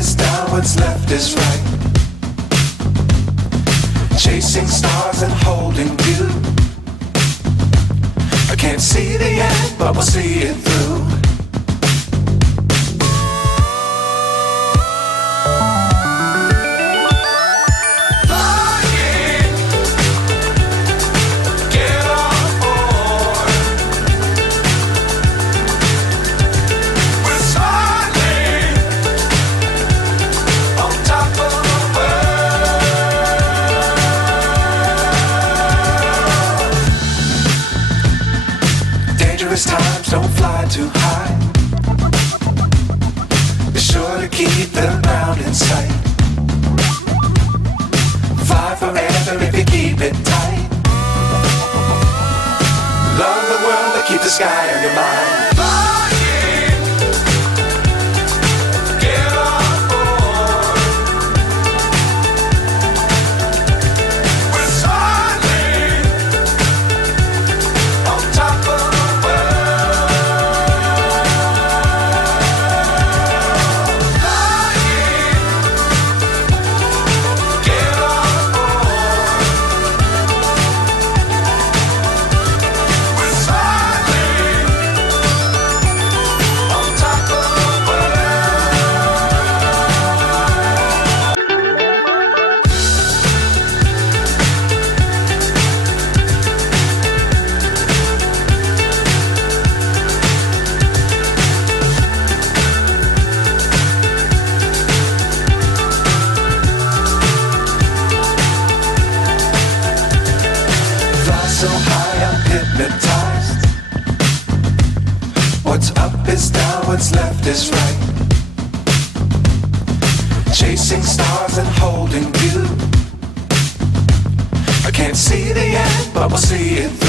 is down, what's left is right. Chasing stars and holding you. I can't see the end, but we'll see it through. Times don't fly too high. Be sure to keep the ground in sight. Fly forever if you keep it tight. Love the world but keep the sky on your mind. So high I'm hypnotized. What's up is down, what's left is right. Chasing stars and holding you. I can't see the end, but we'll see it through.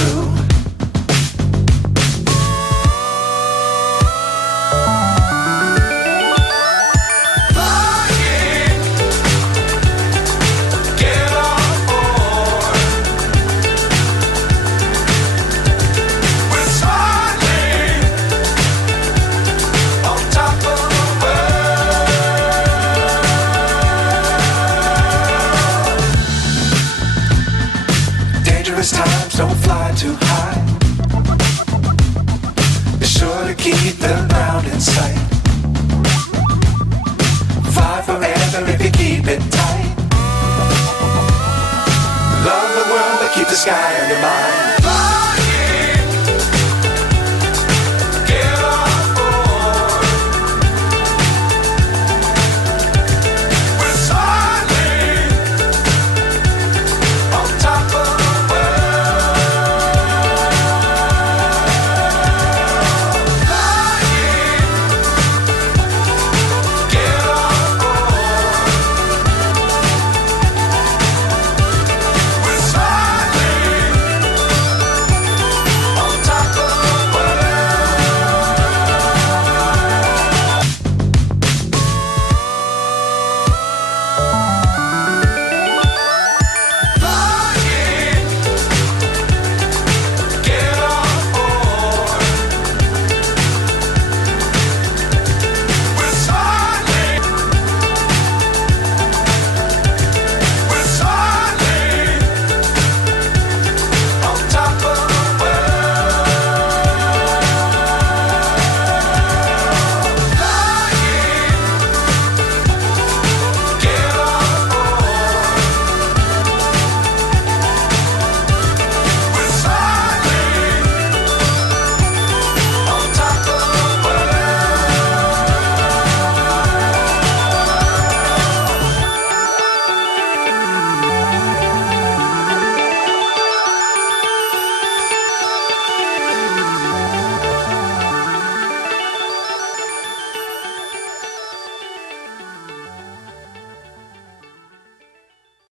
Times don't fly too high. Be sure to keep the ground in sight. Fly forever if you keep it